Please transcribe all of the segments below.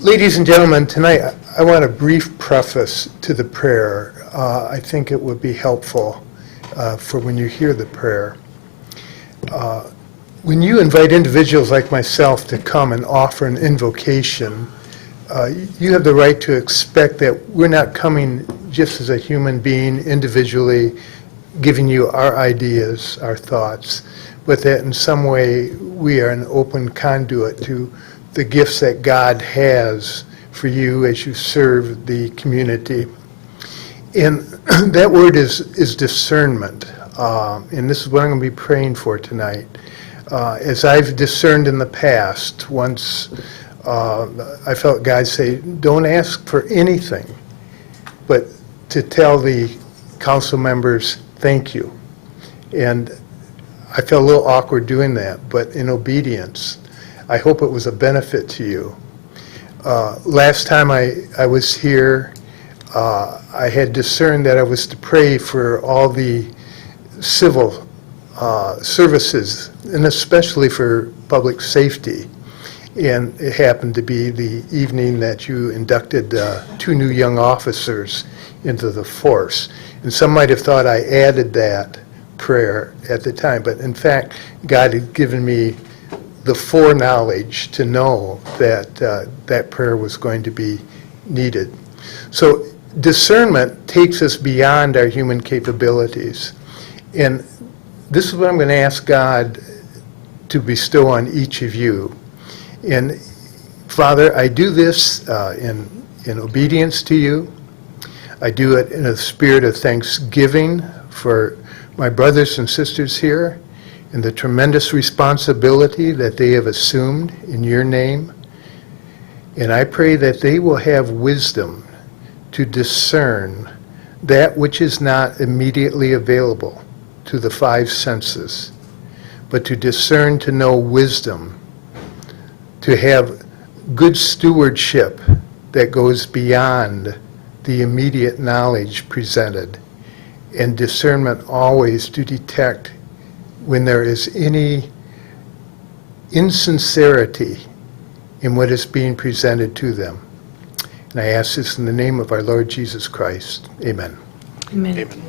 Ladies and gentlemen, tonight I want a brief preface to the prayer. I think it would be helpful for when you hear the prayer. When you invite individuals like myself to come and offer an invocation, you have the right to expect that we're not coming just as a human being individually giving you our ideas, our thoughts, but that in some way we are an open conduit to the gifts that God has for you as you serve the community. And that word is discernment. And this is what I'm going to be praying for tonight. As I've discerned in the past, once I felt God say, don't ask for anything, but to tell the council members, thank you. And I felt a little awkward doing that, but in obedience, I hope it was a benefit to you. Last time I was here, I had discerned that I was to pray for all the civil services, and especially for public safety. And it happened to be the evening that you inducted 2 new young officers into the force. And some might have thought I added that prayer at the time, but in fact, God had given me the foreknowledge to know that that prayer was going to be needed. So discernment takes us beyond our human capabilities. And this is what I'm going to ask God to bestow on each of you. And Father, I do this in obedience to you. I do it in a spirit of thanksgiving for my brothers and sisters here and the tremendous responsibility that they have assumed in your name. And I pray that they will have wisdom to discern that which is not immediately available to the 5 senses, but to discern, to know wisdom, to have good stewardship that goes beyond the immediate knowledge presented, and discernment always to detect when there is any insincerity in what is being presented to them. And I ask this in the name of our Lord Jesus Christ. Amen. Amen. Amen.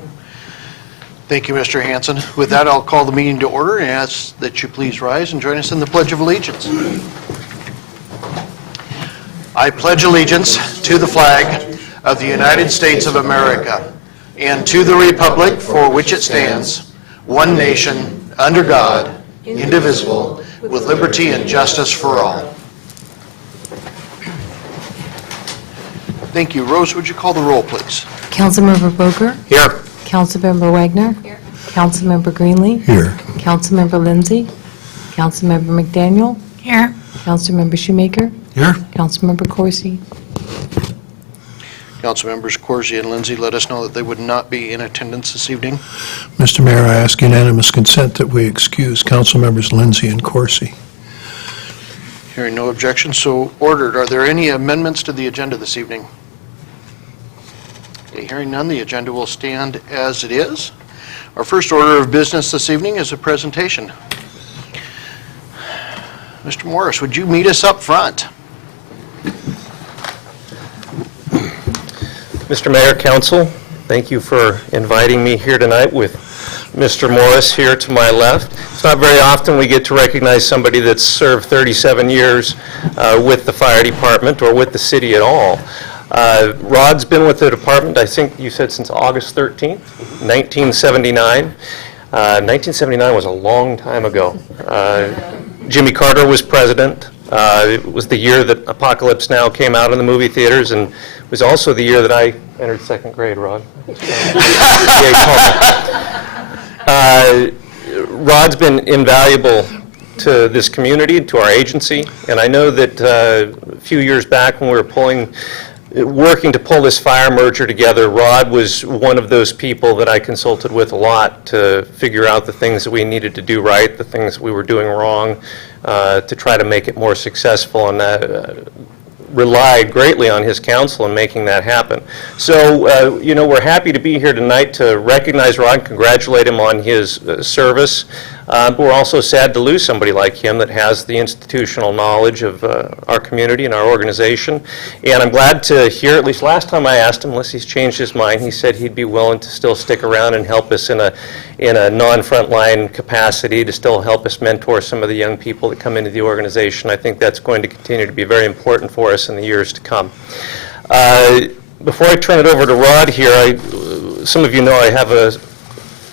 Thank you, Mr. Hanson. With that, I'll call the meeting to order and ask that you please rise and join us in the Pledge of Allegiance. I pledge allegiance to the flag of the United States of America and to the republic for which it stands, one nation, under God, indivisible, with liberty and justice for all. Thank you. Rose, would you call the roll, please? Councilmember Boger? Here. Councilmember Wagner? Here. Councilmember Greenlee? Here. Councilmember Lindsay? Councilmember McDaniel? Here. Councilmember Shoemaker? Here. Councilmember Corsi? Councilmembers Corsi and Lindsay let us know that they would not be in attendance this evening. Mr. Mayor, I ask unanimous consent that we excuse Council Members Lindsay and Corsi. Hearing no objections, so ordered. Are there any amendments to the agenda this evening? Okay, hearing none, the agenda will stand as it is. Our first order of business this evening is a presentation. Mr. Morris, would you meet us up front? Mr. Mayor, Council, thank you for inviting me here tonight with Mr. Morris here to my left. It's not very often we get to recognize somebody that's served 37 years with the fire department or with the city at all. Rod's been with the department, I think you said since August 13th, 1979. 1979 was a long time ago. Jimmy Carter was president. It was the year that Apocalypse Now came out in the movie theaters, and it was also the year that I entered 2nd grade, Rod. Rod's been invaluable to this community, to our agency, and I know that a few years back when we were working to pull this fire merger together, Rod was one of those people that I consulted with a lot to figure out the things that we needed to do right, the things we were doing wrong, to try to make it more successful, and relied greatly on his counsel in making that happen. So, we're happy to be here tonight to recognize Rod, congratulate him on his service. But we're also sad to lose somebody like him that has the institutional knowledge of our community and our organization. And I'm glad to hear, at least last time I asked him, unless he's changed his mind, he said he'd be willing to still stick around and help us in a non-frontline capacity, to still help us mentor some of the young people that come into the organization. I think that's going to continue to be very important for us in the years to come. Before I turn it over to Rod here, some of you know I have a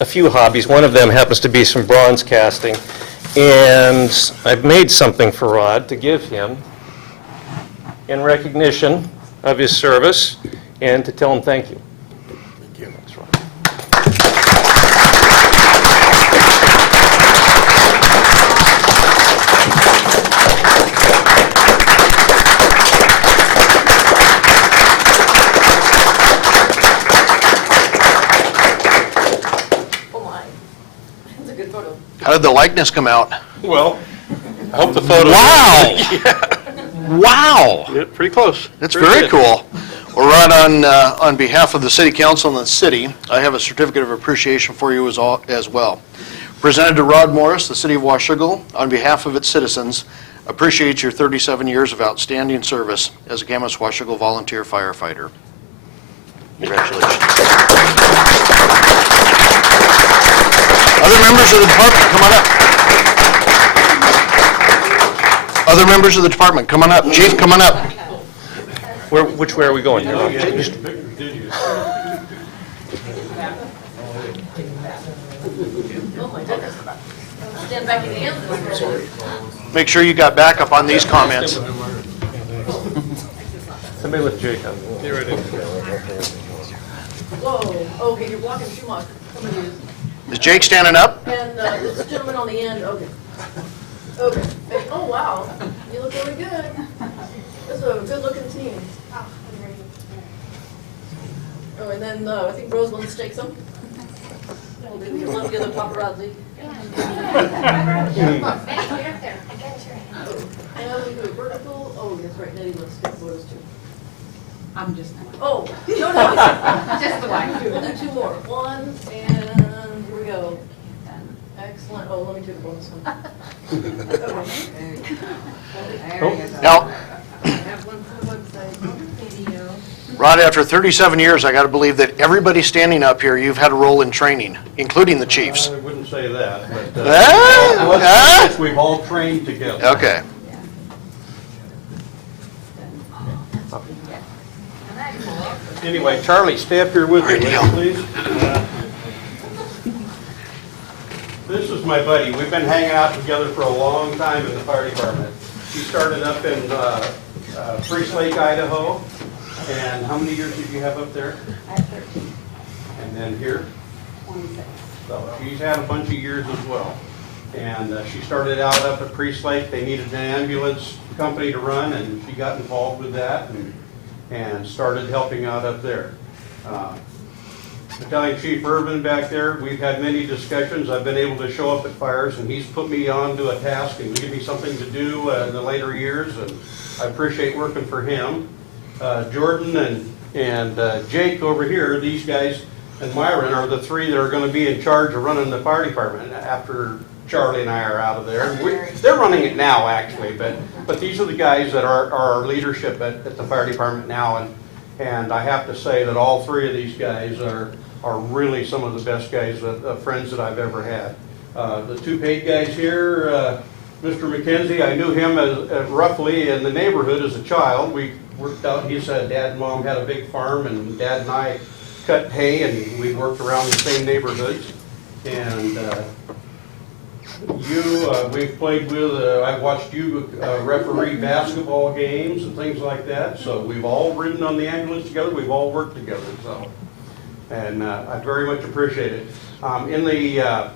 few hobbies. One of them happens to be some bronze casting, and I've made something for Rod to give him in recognition of his service and to tell him thank you. Thank you. Thanks, Rod. Oh my, that's a good photo. How did the likeness come out? Well, I hope the photo. Wow! Wow! Yeah, pretty close. That's Pretty very good. cool. Well, Rod, on behalf of the City Council and the city, I have a certificate of appreciation for you as well. Presented to Rod Morris, the City of Washougal, on behalf of its citizens, appreciates your 37 years of outstanding service as a Camas Washougal volunteer firefighter. Congratulations. Other members of the department, come on up. Other members of the department, come on up. Chief, come on up. Which way are we going here? Oh my goodness. Stand back in the end. Make sure you got backup on these comments. Somebody lift Jake up. Whoa, okay, you're blocking Schumacher. Somebody is. Is Jake standing up? And this gentleman on the end, okay. Okay, hey, oh wow, you look really good. That's a good looking team. Oh, and then I think Rosalind stakes them. We'll do the love together paparazzi. And we do a vertical, oh, that's right, Nettie wants to take photos too. I'm just, Oh, no, just the one. we'll do two more. One, and here we go. Excellent, oh, let me do the bonus one. Okay. Now, I have one for the website, video. Rod, after 37 years, I got to believe that everybody standing up here, you've had a role in training, including the chiefs. I wouldn't say that, but Ah, we've all trained together. Okay. Anyway, Charlie, stay up here with me, Great deal. please. This is my buddy. We've been hanging out together for a long time in the fire department. He started up in Priest Lake, Idaho. And how many years did you have up there? I have 13, And then here? 26. So she's had a bunch of years as well. And she started out up at Priest Lake. They needed an ambulance company to run, and she got involved with that and started helping out up there. Battalion Chief Irvin back there, we've had many discussions. I've been able to show up at fires, and he's put me onto a task and given me something to do in the later years, and I appreciate working for him. Jordan and Jake over here, these guys, and Myron are the three that are going to be in charge of running the fire department after Charlie and I are out of there. They're running it now, actually, but these are the guys that are our leadership at the fire department now, and I have to say that all three of these guys are really some of the best guys, friends that I've ever had. The two paid guys here, Mr. McKenzie, I knew him as roughly in the neighborhood as a child. We worked out, his dad and mom had a big farm, and Dad and I cut hay, and we worked around the same neighborhoods. And we've played with, I've watched you referee basketball games and things like that. So we've all ridden on the ambulance together, we've all worked together, so. And I very much appreciate it. In the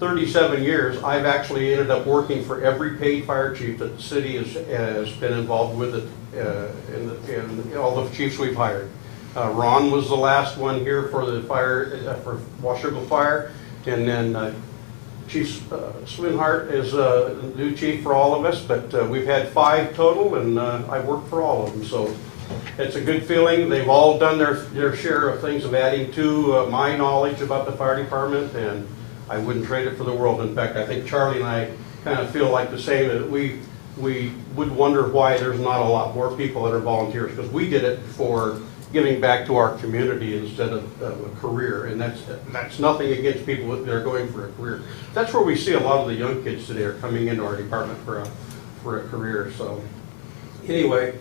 37 years, I've actually ended up working for every paid fire chief that the city has been involved with in all the chiefs we've hired. Ron was the last one here for the fire, for Washougal Fire, and then Chief Swinhart is the new chief for all of us, but we've had 5 total, and I worked for all of them, so it's a good feeling. They've all done their share of things of adding to my knowledge about the fire department, and I wouldn't trade it for the world. In fact, I think Charlie and I kind of feel like the same, that we would wonder why there's not a lot more people that are volunteers, because we did it for giving back to our community instead of a career, and that's nothing against people that are going for a career. That's where we see a lot of the young kids today are coming into our department for a career. So anyway,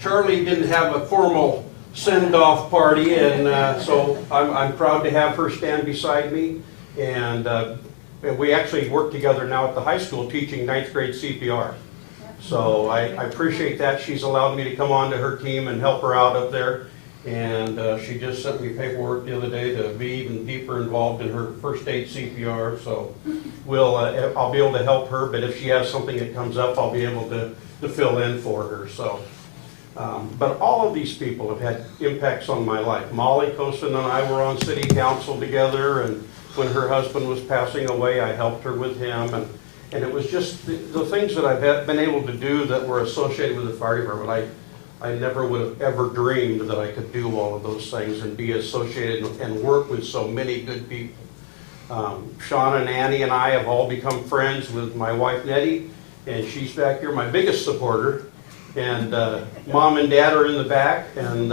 Charlie didn't have a formal send-off party, and so I'm proud to have her stand beside me. And we actually work together now at the high school teaching 9th grade CPR. So I appreciate that. She's allowed me to come on to her team and help her out up there. And she just sent me paperwork the other day to be even deeper involved in her first aid CPR. So I'll be able to help her, but if she has something that comes up, I'll be able to fill in for her. So, but all of these people have had impacts on my life. Molly Kosten and I were on city council together, and when her husband was passing away, I helped her with him. And it was just the things that I've been able to do that were associated with the fire department. I never would have ever dreamed that I could do all of those things and be associated and work with so many good people. Sean and Annie and I have all become friends with my wife Nettie, and she's back here, my biggest supporter. And Mom and Dad are in the back, and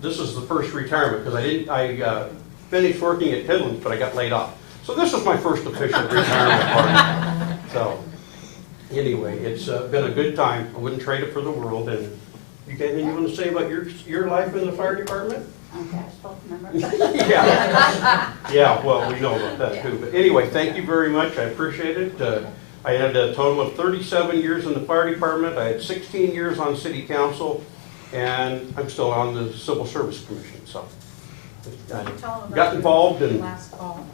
this is the first retirement, because I finished working at Tidlands, but I got laid off. So this is my first official retirement party. So anyway, it's been a good time. I wouldn't trade it for the world. And you got anything you want to say about your life in the fire department? I'm cash flow member. Yeah, well, we know about that too. But anyway, thank you very much. I appreciate it. I had a total of 37 years in the fire department. I had 16 years on city council, and I'm still on the Civil Service Commission. So I got involved in. Last call.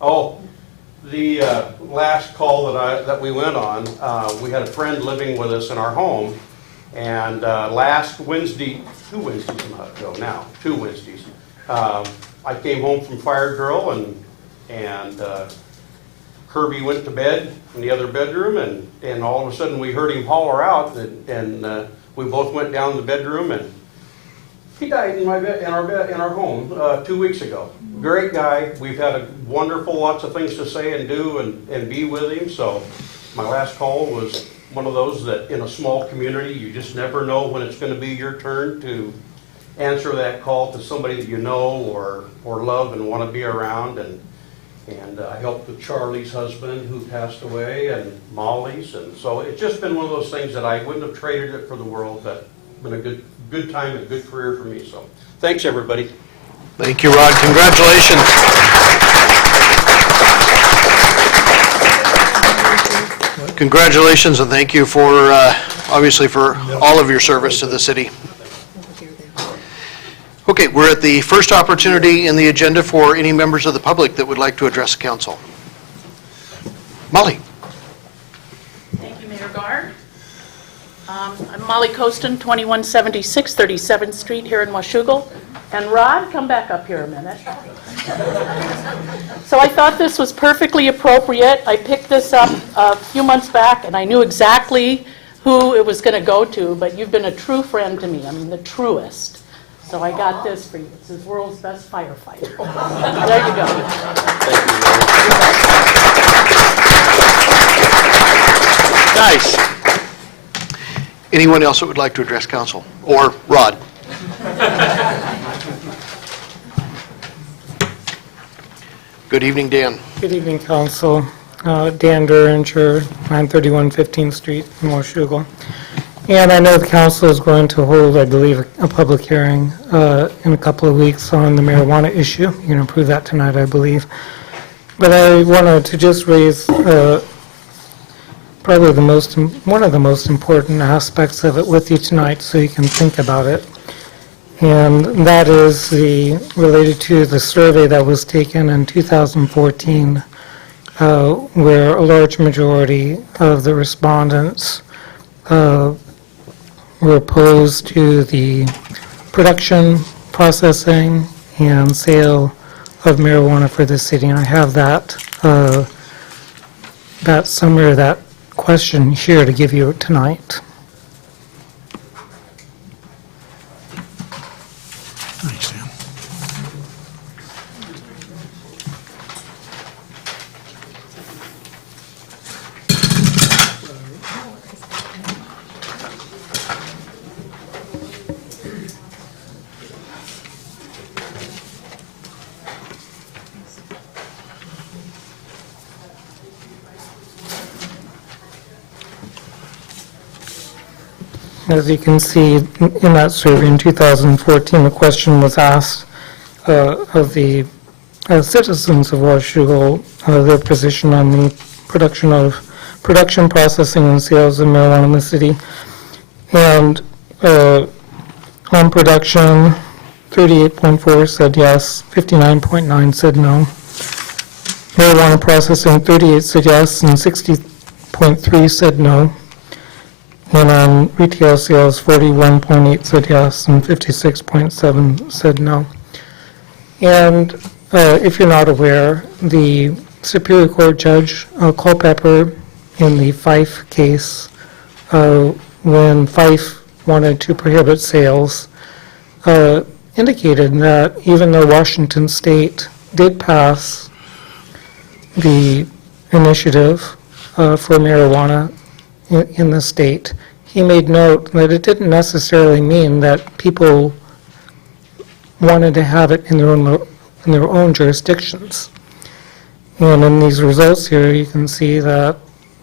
Oh, the last call that we went on, we had a friend living with us in our home, and last Wednesday, 2 Wednesdays ago now, 2 Wednesdays, I came home from Fire Drill, and Kirby went to bed in the other bedroom, and all of a sudden we heard him holler out, and we both went down to the bedroom, and he died in our home 2 weeks ago. Great guy. We've had lots of things to say and do and be with him. So my last call was one of those that in a small community, you just never know when it's going to be your turn to answer that call to somebody that you know or love and want to be around. And I helped with Charlie's husband who passed away, and Molly's. And so it's just been one of those things that I wouldn't have traded it for the world. But been a good time and good career for me. So thanks, everybody. Thank you, Rod. Congratulations. Congratulations, and thank you for, obviously, for all of your service to the city. Okay, we're at the first opportunity in the agenda for any members of the public that would like to address the council. Molly. Thank you, Mayor Gar. I'm Molly Kosten, 2176 37th Street here in Washougal. And Rod, come back up here a minute. So I thought this was perfectly appropriate. I picked this up a few months back, and I knew exactly who it was going to go to, but you've been a true friend to me. I mean, the truest. So I got this for you. It says World's Best Firefighter. There you go. Nice. Anyone else that would like to address council? Or Rod? Good evening, Dan. Good evening, Council. Dan Duringer, 931 15th Street in Washougal. And I know the council is going to hold, I believe, a public hearing in a couple of weeks on the marijuana issue. You can approve that tonight, I believe. But I wanted to just raise probably one of the most important aspects of it with you tonight so you can think about it. And that is related to the survey that was taken in 2014, where a large majority of the respondents were opposed to the production, processing, and sale of marijuana for the city. And I have that summary of that question here to give you tonight. Thanks, Dan. as you can see in that survey in 2014, the question was asked of the citizens of Washougal, their position on the production, processing, and sales of marijuana in the city. And on production, 38.4 said yes, 59.9 said no. Marijuana processing, 38 said yes, and 60.3 said no. And on retail sales, 41.8 said yes, and 56.7 said no. And if you're not aware, the Superior Court Judge Culpepper in the Fife case, when Fife wanted to prohibit sales, indicated that even though Washington State did pass the initiative for marijuana in the state, he made note that it didn't necessarily mean that people wanted to have it in their own jurisdictions. And in these results here, you can see that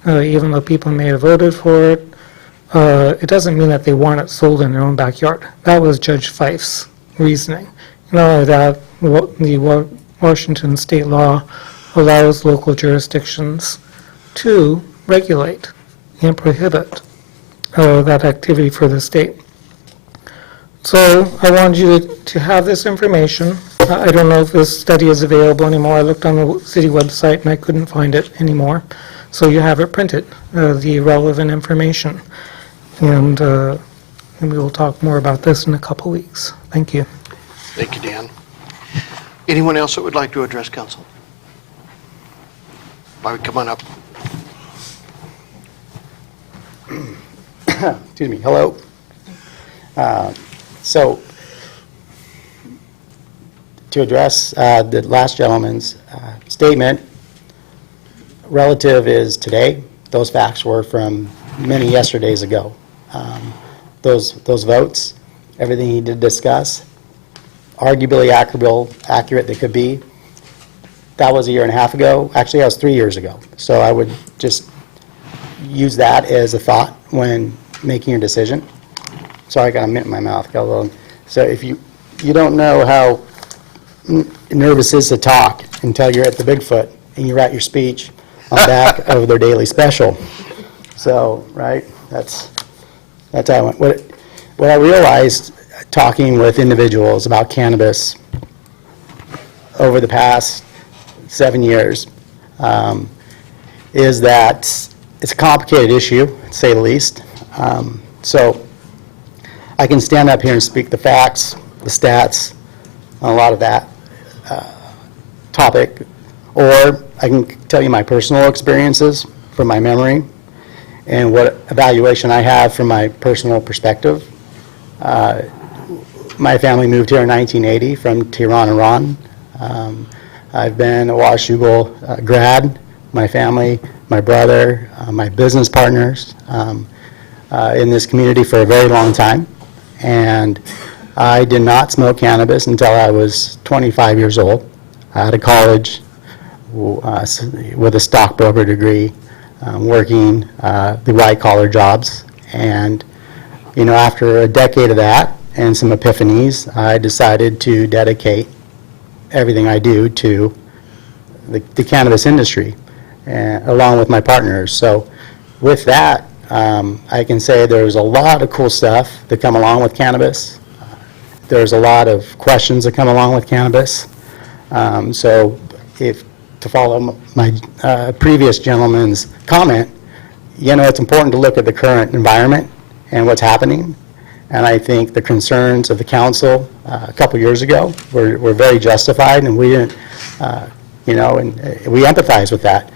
even though people may have voted for it, it doesn't mean that they want it sold in their own backyard. That was Judge Fife's reasoning. Not only that, the Washington state law allows local jurisdictions to regulate and prohibit that activity for the state. So I wanted you to have this information. I don't know if this study is available anymore. I looked on the city website and I couldn't find it anymore. So you have it printed, the relevant information. And we will talk more about this in a couple weeks. Thank you. Thank you, Dan. Anyone else that would like to address council? Bobby, come on up. Excuse me, hello. So, to address the last gentleman's statement, relative is today. Those facts were from many yesterdays ago. Those votes, everything he did discuss, arguably accurate they could be. That was a year and a half ago. Actually, that was 3 years ago. So I would just use that as a thought when making your decision. Sorry, I got a mint in my mouth. Got a little. So if you don't know how nervous it is to talk until you're at the Bigfoot and you write your speech on the back of their daily special. So, right, that's how I went. What I realized talking with individuals about cannabis over the past 7 years is that it's a complicated issue, to say the least. So I can stand up here and speak the facts, the stats, on a lot of that topic, or I can tell you my personal experiences from my memory and what evaluation I have from my personal perspective. My family moved here in 1980 from Tehran, Iran. I've been a Washougal grad. My family, my brother, my business partners in this community for a very long time. And I did not smoke cannabis until I was 25 years old. Out of college with a stockbroker degree, working the white-collar jobs. And, you know, after a decade of that and some epiphanies, I decided to dedicate everything I do to the cannabis industry, along with my partners. So with that, I can say there's a lot of cool stuff that come along with cannabis. There's a lot of questions that come along with cannabis. So to follow my previous gentleman's comment, you know, it's important to look at the current environment and what's happening. And I think the concerns of the council a couple years ago were very justified, and we didn't, you know, and we empathize with that.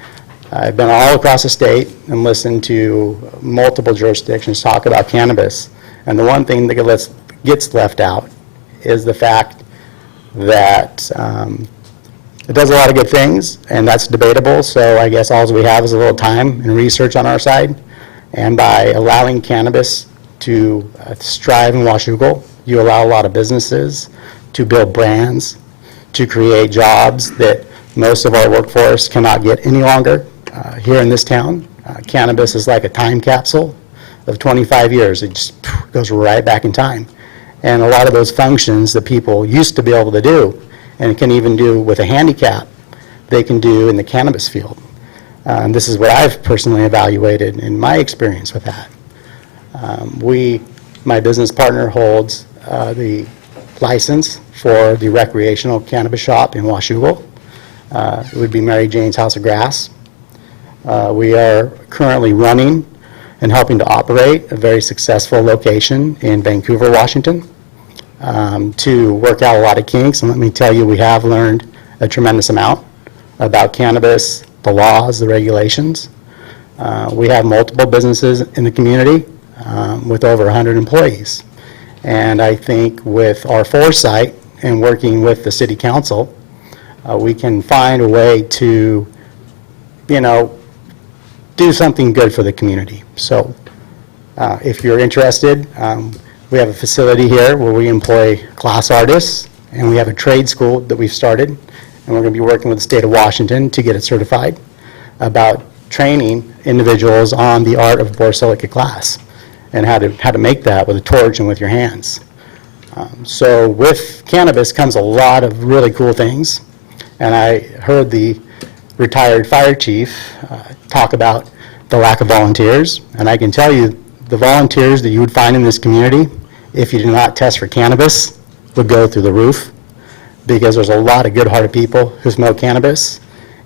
I've been all across the state and listened to multiple jurisdictions talk about cannabis. And the one thing that gets left out is the fact that it does a lot of good things, and that's debatable. So I guess all we have is a little time and research on our side. And by allowing cannabis to strive in Washougal, you allow a lot of businesses to build brands, to create jobs that most of our workforce cannot get any longer here in this town. Cannabis is like a time capsule of 25 years. It just goes right back in time. And a lot of those functions that people used to be able to do, and can even do with a handicap, they can do in the cannabis field. This is what I've personally evaluated in my experience with that. My business partner holds the license for the recreational cannabis shop in Washougal. It would be Mary Jane's House of Grass. We are currently running and helping to operate a very successful location in Vancouver, Washington, to work out a lot of kinks. And let me tell you, we have learned a tremendous amount about cannabis, the laws, the regulations. We have multiple businesses in the community with over 100 employees. And I think with our foresight and working with the city council, we can find a way to, do something good for the community. So if you're interested, we have a facility here where we employ glass artists, and we have a trade school that we've started, and we're going to be working with the state of Washington to get it certified about training individuals on the art of borosilicate glass and how to make that with a torch and with your hands. So with cannabis comes a lot of really cool things, and I heard the retired fire chief talk about the lack of volunteers, and I can tell you the volunteers that you would find in this community, if you do not test for cannabis, would go through the roof, because there's a lot of good-hearted people who smoke cannabis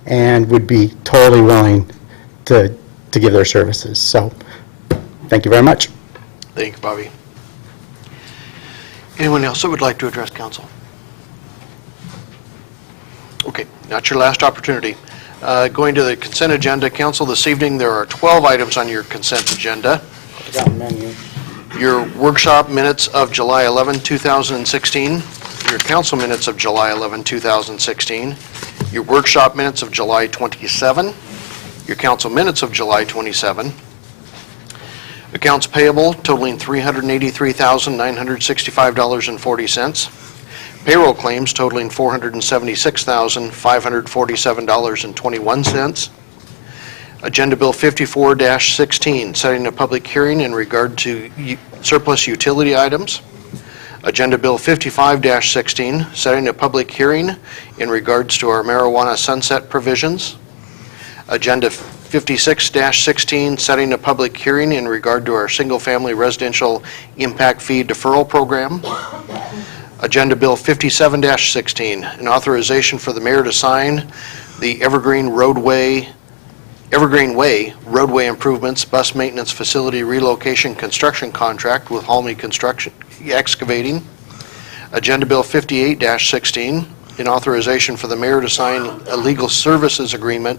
and would be totally willing to give their services. So thank you very much. Thank you, Bobby. Anyone else that would like to address council? Okay, that's your last opportunity. Going to the consent agenda, council, this evening there are 12 items on your consent agenda. Your workshop minutes of July 11, 2016, your council minutes of July 11, 2016, your workshop minutes of July 27, your council minutes of July 27, accounts payable totaling $383,965.40, payroll claims totaling $476,547.21, Agenda Bill 54-16, setting a public hearing in regard to surplus utility items, Agenda Bill 55-16, setting a public hearing in regards to our marijuana sunset provisions, Agenda 56-16, setting a public hearing in regard to our single-family residential impact fee deferral program. Agenda Bill 57-16, an authorization for the mayor to sign the Evergreen Way roadway improvements bus maintenance facility relocation construction contract with Halmy Construction Excavating. Agenda Bill 58-16, an authorization for the mayor to sign a legal services agreement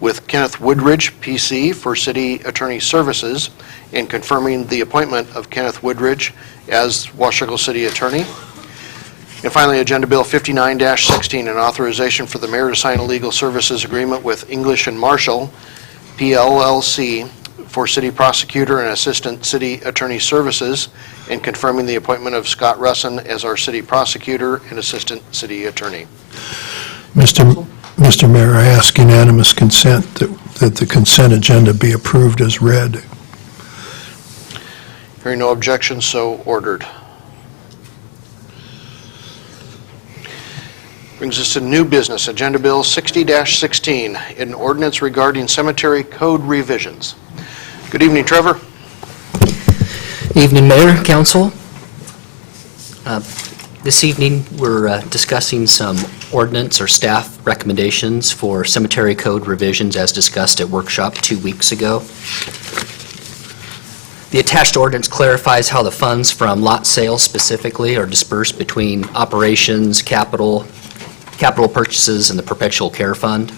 with Kenneth Woodridge, PC, for city attorney services, and confirming the appointment of Kenneth Woodridge as Washougal City Attorney. And finally, Agenda Bill 59-16, an authorization for the mayor to sign a legal services agreement with English and Marshall, PLLC, for city prosecutor and assistant city attorney services, and confirming the appointment of Scott Russin as our city prosecutor and assistant city attorney. Mr. Mayor, I ask unanimous consent that the consent agenda be approved as read. Hearing no objections, so ordered. Brings us to new business, Agenda Bill 60-16, an ordinance regarding cemetery code revisions. Good evening, Trevor. Evening, Mayor, Council. This evening, we're discussing some ordinance or staff recommendations for cemetery code revisions as discussed at workshop 2 weeks ago. The attached ordinance clarifies how the funds from lot sales specifically are dispersed between operations, capital purchases, and the perpetual care fund.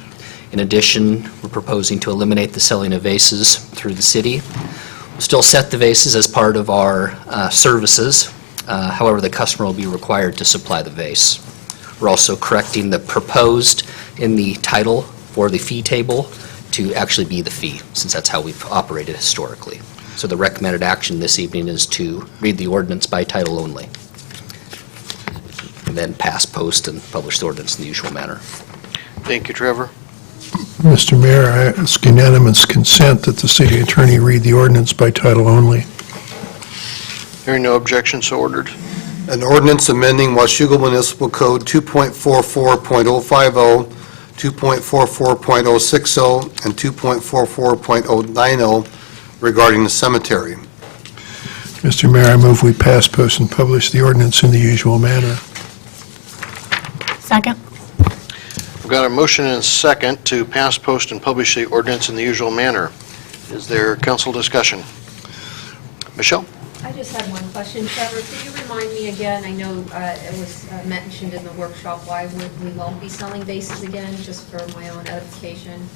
In addition, we're proposing to eliminate the selling of vases through the city. We'll still set the vases as part of our services. However, the customer will be required to supply the vase. We're also correcting the proposed in the title for the fee table to actually be the fee, since that's how we've operated historically. So the recommended action this evening is to read the ordinance by title only, and then pass, post, and publish the ordinance in the usual manner. Thank you, Trevor. Mr. Mayor, I ask unanimous consent that the city attorney read the ordinance by title only. Hearing no objection, so ordered. An ordinance amending Washougal Municipal Code 2.44.050, 2.44.060, and 2.44.090 regarding the cemetery. Mr. Mayor, I move we pass, post, and publish the ordinance in the usual manner. Second. We've got a motion and a second to pass, post, and publish the ordinance in the usual manner. Is there council discussion? Michelle? I just had one question. Trevor, could you remind me again, I know it was mentioned in the workshop, why we won't be selling vases again, just for my own edification?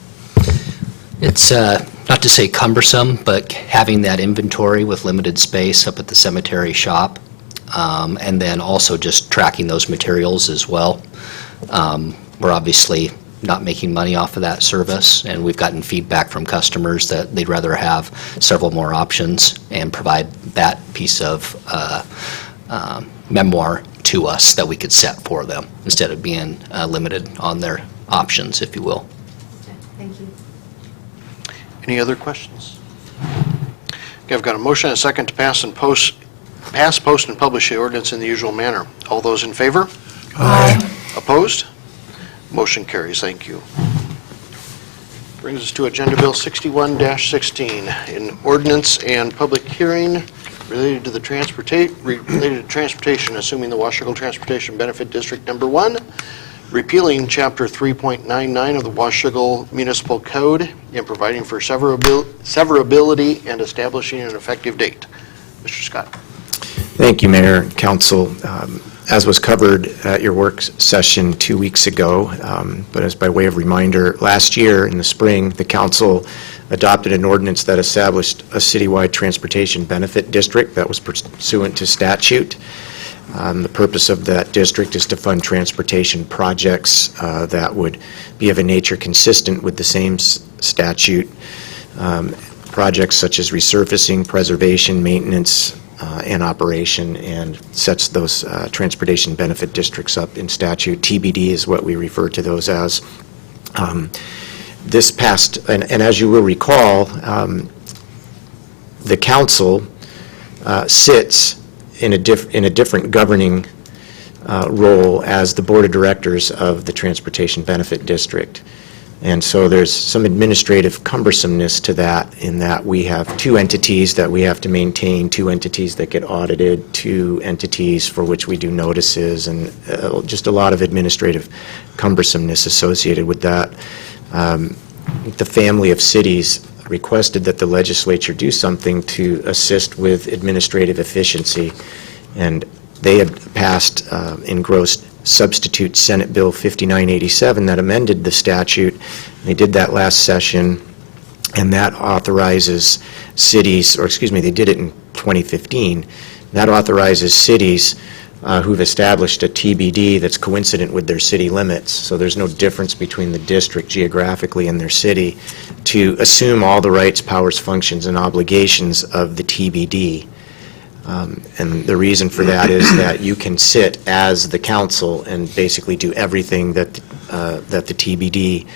It's not to say cumbersome, but having that inventory with limited space up at the cemetery shop, and then also just tracking those materials as well. We're obviously not making money off of that service, and we've gotten feedback from customers that they'd rather have several more options and provide that piece of memoir to us that we could set for them instead of being limited on their options, if you will. Okay, thank you. Any other questions? Okay, I've got a motion and a second to pass, post, and publish the ordinance in the usual manner. All those in favor? Aye. Opposed? Motion carries. Thank you. Brings us to Agenda Bill 61-16, an ordinance and public hearing related to transportation, assuming the Washougal Transportation Benefit District Number 1, repealing Chapter 3.99 of the Washougal Municipal Code and providing for severability and establishing an effective date. Mr. Scott. Thank you, Mayor and Council. As was covered at your work session 2 weeks ago, but as by way of reminder, last year in the spring, the council adopted an ordinance that established a citywide transportation benefit district that was pursuant to statute. The purpose of that district is to fund transportation projects that would be of a nature consistent with the same statute, projects such as resurfacing, preservation, maintenance, and operation, and sets those transportation benefit districts up in statute. TBD is what we refer to those as. This past, and as you will recall, the council sits in a different governing role as the board of directors of the Transportation Benefit District. And so there's some administrative cumbersomeness to that, in that we have two entities that we have to maintain, two entities that get audited, two entities for which we do notices, and just a lot of administrative cumbersomeness associated with that. The family of cities requested that the legislature do something to assist with administrative efficiency, and they had passed engrossed substitute Senate Bill 5987 that amended the statute. They did that last session, and that authorizes cities, or excuse me, they did it in 2015. That authorizes cities who've established a TBD that's coincident with their city limits, so there's no difference between the district geographically and their city, to assume all the rights, powers, functions, and obligations of the TBD. And the reason for that is that you can sit as the council and basically do everything that the TBD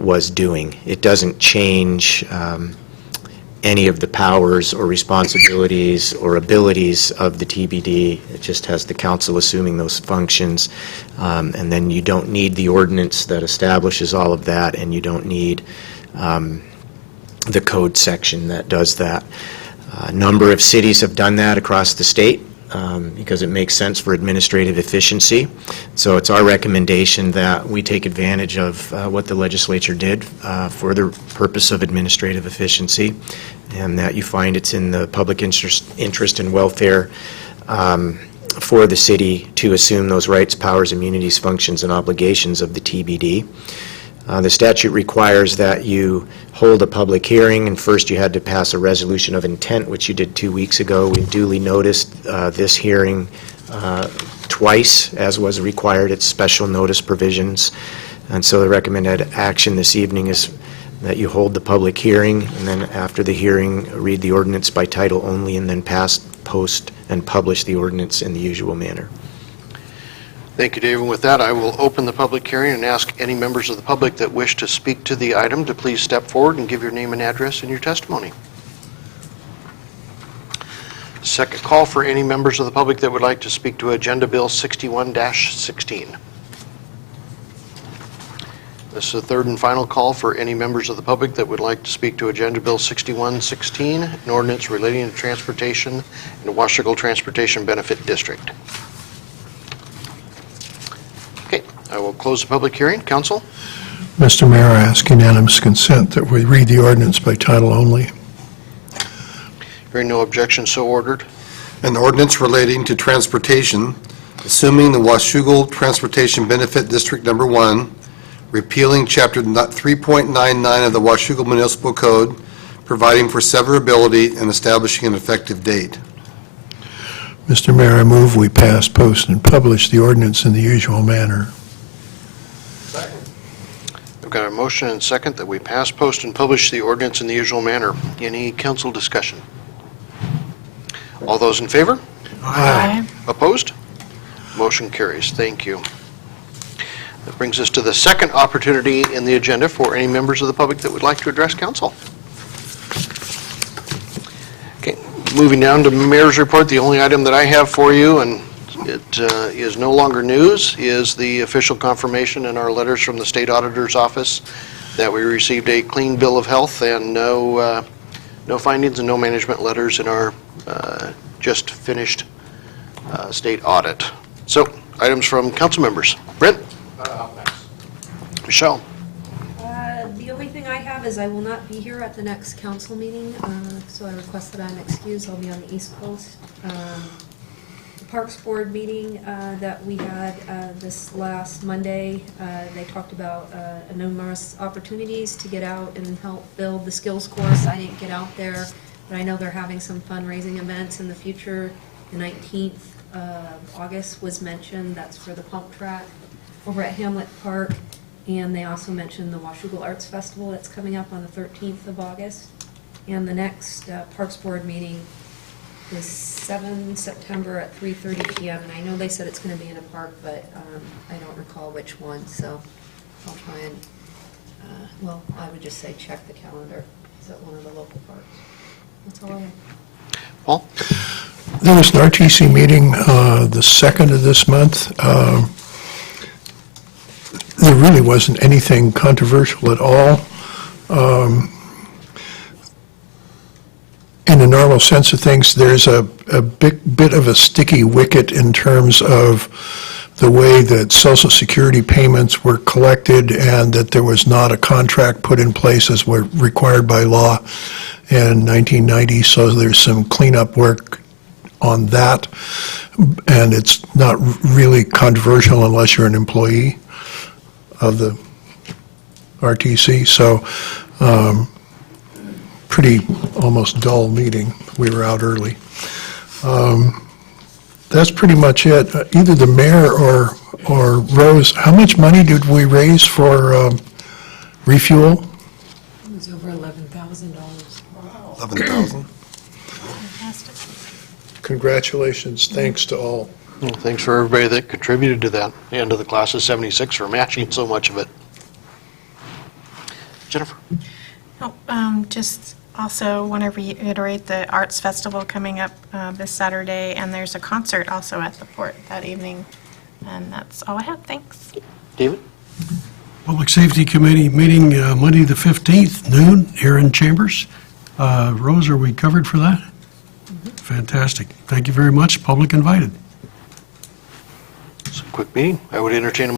was doing. It doesn't change any of the powers or responsibilities or abilities of the TBD. It just has the council assuming those functions. And then you don't need the ordinance that establishes all of that, and you don't need the code section that does that. A number of cities have done that across the state because it makes sense for administrative efficiency. So it's our recommendation that we take advantage of what the legislature did for the purpose of administrative efficiency, and that you find it's in the public interest and welfare for the city to assume those rights, powers, immunities, functions, and obligations of the TBD. The statute requires that you hold a public hearing, and first you had to pass a resolution of intent, which you did 2 weeks ago. We duly noticed this hearing twice, as was required at special notice provisions. And so the recommended action this evening is that you hold the public hearing, and then after the hearing, read the ordinance by title only, and then pass, post, and publish the ordinance in the usual manner. Thank you, David. With that, I will open the public hearing and ask any members of the public that wish to speak to the item to please step forward and give your name and address and your testimony. Second call for any members of the public that would like to speak to Agenda Bill 61-16. This is the third and final call for any members of the public that would like to speak to Agenda Bill 61-16, an ordinance relating to transportation in the Washougal Transportation Benefit District. Okay, I will close the public hearing. Council? Mr. Mayor, I ask unanimous consent that we read the ordinance by title only. Hearing no objection, so ordered. An ordinance relating to transportation, assuming the Washougal Transportation Benefit District Number 1, repealing Chapter 3.99 of the Washougal Municipal Code, providing for severability and establishing an effective date. Mr. Mayor, I move we pass, post, and publish the ordinance in the usual manner. I've got a motion and second that we pass, post, and publish the ordinance in the usual manner. Any council discussion? All those in favor? Aye. Opposed? Motion carries. Thank you. That brings us to the second opportunity in the agenda for any members of the public that would like to address council. Okay, moving down to Mayor's report, the only item that I have for you, and it is no longer news, is the official confirmation in our letters from the State Auditor's Office that we received a clean bill of health and no findings and no management letters in our just finished state audit. So, items from council members. Brent? Michelle? The only thing I have is I will not be here at the next council meeting, so I request that I'm excused. I'll be on the East Coast. The Parks Board meeting that we had this last Monday, they talked about numerous opportunities to get out and help build the skills course. I didn't get out there, but I know they're having some fundraising events in the future. The 19th of August was mentioned. That's for the pump track over at Hamlet Park. And they also mentioned the Washougal Arts Festival that's coming up on the 13th of August. And the next Parks Board meeting is 7 September at 3:30 p.m. And I know they said it's going to be in a park, but I don't recall which one. So I'll try and, I would just say check the calendar. It's at one of the local parks. That's all I have. Paul? There was an RTC meeting the 2nd of this month. There really wasn't anything controversial at all. In the normal sense of things, there's a bit of a sticky wicket in terms of the way that Social Security payments were collected and that there was not a contract put in place as were required by law in 1990, so there's some cleanup work on that, and it's not really controversial unless you're an employee of the RTC, so pretty almost dull meeting. We were out early. That's pretty much it. Either the mayor or Rose, how much money did we raise for refuel? It was over $11,000. $11,000. Congratulations, thanks to all. Well, thanks for everybody that contributed to that, and to the class of 76 for matching so much of it. Jennifer? Just also want to reiterate the Arts Festival coming up this Saturday, and there's a concert also at the Port that evening. And that's all I have. Thanks. David? Public Safety Committee meeting Monday the 15th, noon, here in Chambers. Rose, are we covered for that? Fantastic. Thank you very much. Public invited. It's a quick meeting. I would entertain a